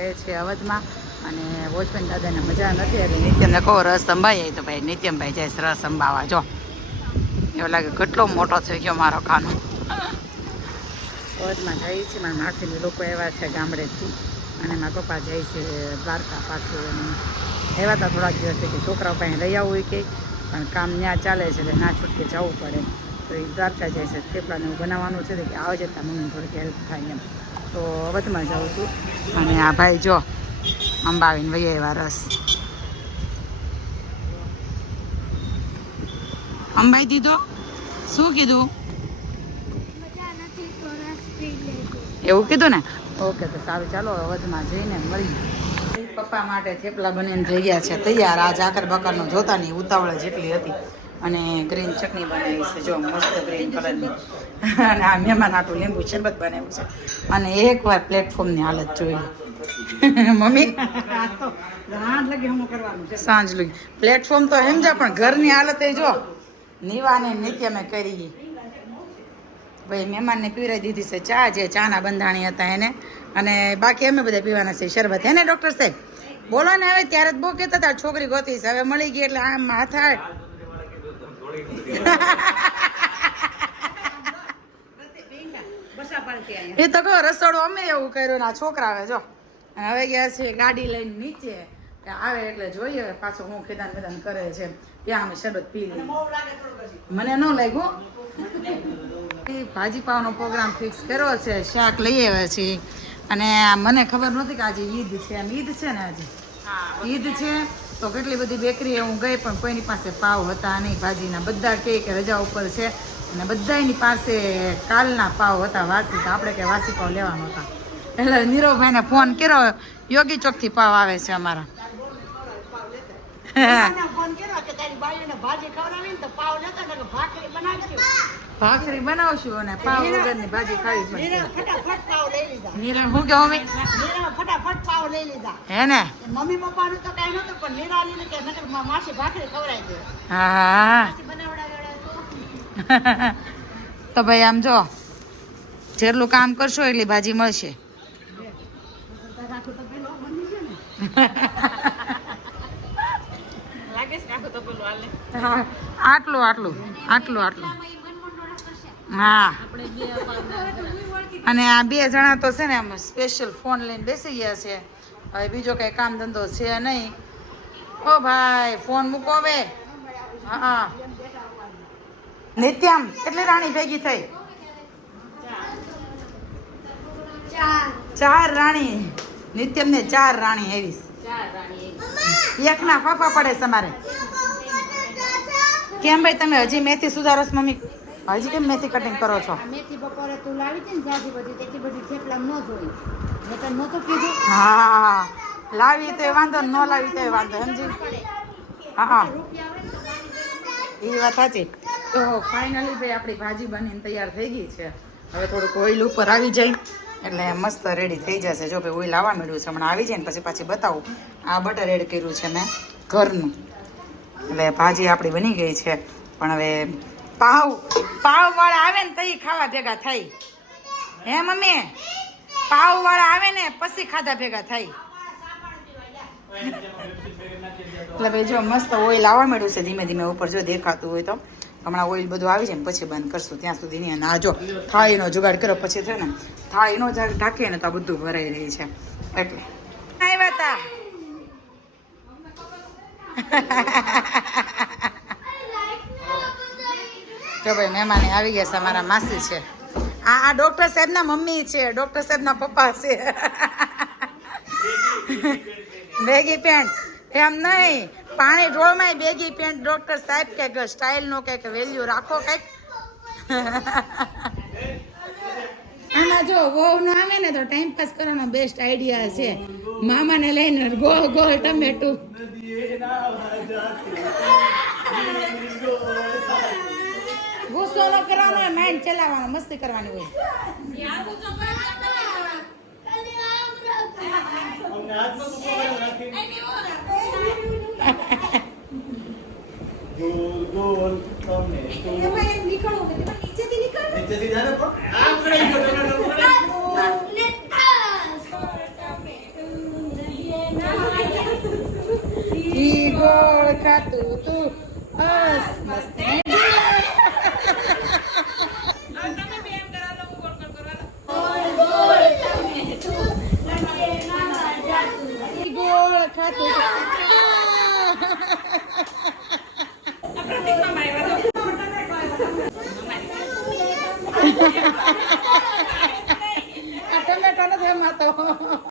રહે છે અવધમાં અને વોચમેન દાદાને મજા નથી એટલે નિત્યમને કહો રસ સંભાઈ તો ભાઈ નિત્યમભાઈ જાય રસ સંભાવા જો એવું લાગે કેટલો મોટો થઈ ગયો મારો ખાનો. અવધમાં જાય છે મારા માસીની લોકો એવા છે ગામડેથી અને મારા પપ્પા જાય છે દ્વારકા પાછું અને એવા હતા થોડાક દિવસે કે છોકરાઓ પાસે લઈ આવવું કે પણ કામ ત્યાં ચાલે છે એટલે ના છૂટકે જવું પડે તો એ દ્વારકા જાય છે થેપલાને એવું બનાવવાનું છે કે આવે જતાં મમ્મીને થોડીક હેલ્પ થાય એમ તો અવધમાં જાઉં છું. અને આ ભાઈ જો અંબાવીને વહી એવા રસ અંબાઈ દીધો શું કીધું એવું કીધું ને ઓકે તો સારું ચાલો અવધમાં જઈને મળી. પપ્પા માટે થેપલા બનીને થઈ ગયા છે તૈયાર. આ ઝાકર બકરનો જોતા નહીં ઉતાવળ જેટલી હતી અને ગ્રીન ચટણી બનાવી છે જો મસ્ત ગ્રીન કલરની અને આ મહેમાન આટલું લીંબુ શરબત બનાવ્યું છે અને એકવાર પ્લેટફોર્મની હાલત જોઈ લે મમ્મી સાંજ લગી પ્લેટફોર્મ તો સમજા પણ ઘરની હાલત એ જો નીવાને નિત્ય મેં કરી ભાઈ મહેમાનને પીવરાઈ દીધી છે ચા જે ચાના બંધાણી હતા એને અને બાકી અમે બધા પીવાના છે શરબત હે ને ડૉક્ટર સાહેબ બોલો ને હવે ત્યારે જ બહુ કહેતા હતા છોકરી ગોતી છે હવે મળી ગઈ એટલે આમ હાથ એ તો કહો રસોડું અમે એવું કર્યું ને આ છોકરા આવે જો અને હવે ગયા છે ગાડી લઈને નીચે આવે એટલે જોઈએ પાછો હું ખેદાન મેદાન કરે છે ત્યાં અમે શરબત પી લઈએ. મને ન લાગ્યું ભાજી પાવનો પ્રોગ્રામ ફિક્સ કર્યો છે શાક લઈ આવ્યા છીએ અને મને ખબર નહોતી કે આજે ઈદ છે એમ ઈદ છે ને આજે ઈદ છે તો કેટલી બધી બેકરીએ હું ગઈ પણ કોઈની પાસે પાવ હતા નહીં ભાજીના બધા કહે કે રજા ઉપર છે અને બધાની પાસે કાલના પાવ હતા વાસી તો આપણે કે વાસી પાવ લેવાનો હતા એટલે નીરવભાઈને ફોન કર્યો યોગી ચોકથી પાવ આવે છે અમારા ભાખરી બનાવશું અને પાવ વગરની ભાજી ખાવી પડશે. નીરવ હું કે મમ્મી ફટાફટ પાવ લઈ લીધા હે ને મમ્મી પપ્પાનું તો કઈ નતું પણ નિરાલી કે નકર માસી ભાખરી ખવડાવી દે હા તો ભાઈ આમ જો જેટલું કામ કરશો એટલી ભાજી મળશે. આટલું આટલું આટલું આટલું હા અને આ બે જણા તો છે ને આમ સ્પેશિયલ ફોન લઈને બેસી ગયા છે હવે બીજો કઈ કામ ધંધો છે નહીં. ઓ ભાઈ ફોન મૂકો હવે. હા નિત્યમ કેટલી રાણી ભેગી થઈ 4 રાણી નિત્યમ ને 4 રાણી એવી એકના ફાફા પડે છે અમારે. કેમ ભાઈ તમે હજી મેથી સુધારો છો મમ્મી હજી કેમ મેથી કટિંગ કરો છો? મેથી બપોરે તું લાવી હતી ને જાજી બધી તેટલી બધી થેપલા ન જોઈ મેં તને નહોતું કીધું. હા લાવી તો વાંધો ન લાવી તો વાંધો સમજી. હા એ વાત સાચી. તો ફાઇનલી ભાઈ આપણી ભાજી બનીને તૈયાર થઈ ગઈ છે. હવે થોડુંક ઓઇલ ઉપર આવી જાય એટલે મસ્ત રેડી થઈ જશે. જો ભાઈ ઓઇલ આવવા માંડ્યું છે હમણાં આવી જાય ને પછી પાછી બતાવું. આ બટર એડ કર્યું છે મેં ઘરનું એટલે ભાજી આપણી બની ગઈ છે. પણ હવે પાવ વાળા આવે ને તઈ ખાવા ભેગા થાય હે મમ્મી પાવ વાળા આવે ને પછી ખાધા ભેગા થાય એટલે ભાઈ જો મસ્ત ઓઇલ આવવા માંડ્યું છે ધીમે ધીમે ઉપર જો દેખાતું હોય તો હમણાં ઓઇલ બધું આવી જાય ને પછી બંધ કરશું ત્યાં સુધી નહીં. અને આ જો થાળીનો જુગાડ કર્યો પછી થયો ને થાળીનો ઢાંકીએ ને તો આ બધું ભરાઈ રહી છે એટલે આવ્યા હતા. જો ભાઈ મહેમાન આવી ગયા છે અમારા માસી છે. આ ડોક્ટર સાહેબના મમ્મી છે ડોક્ટર સાહેબના પપ્પા છે. બેગી પેન્ટ એમ નહીં પાણી ઢોળમાં બેગી પેન્ટ ડોક્ટર સાહેબ કંઈક સ્ટાઇલનો કંઈક વેલ્યુ રાખો કંઈક. આમાં જો વહુ નો આવે ને તો ટાઈમ પાસ કરવાનો બેસ્ટ આઈડિયા છે. મામાને લઈને ગોળ ગોળ ટમેટું ગુસ્સો ન કરવાનો હોય માઇન્ડ ચલાવવાનો મસ્તી કરવાની હોય. ખાતું તું અસ મસ્ત ગોળ ખાતું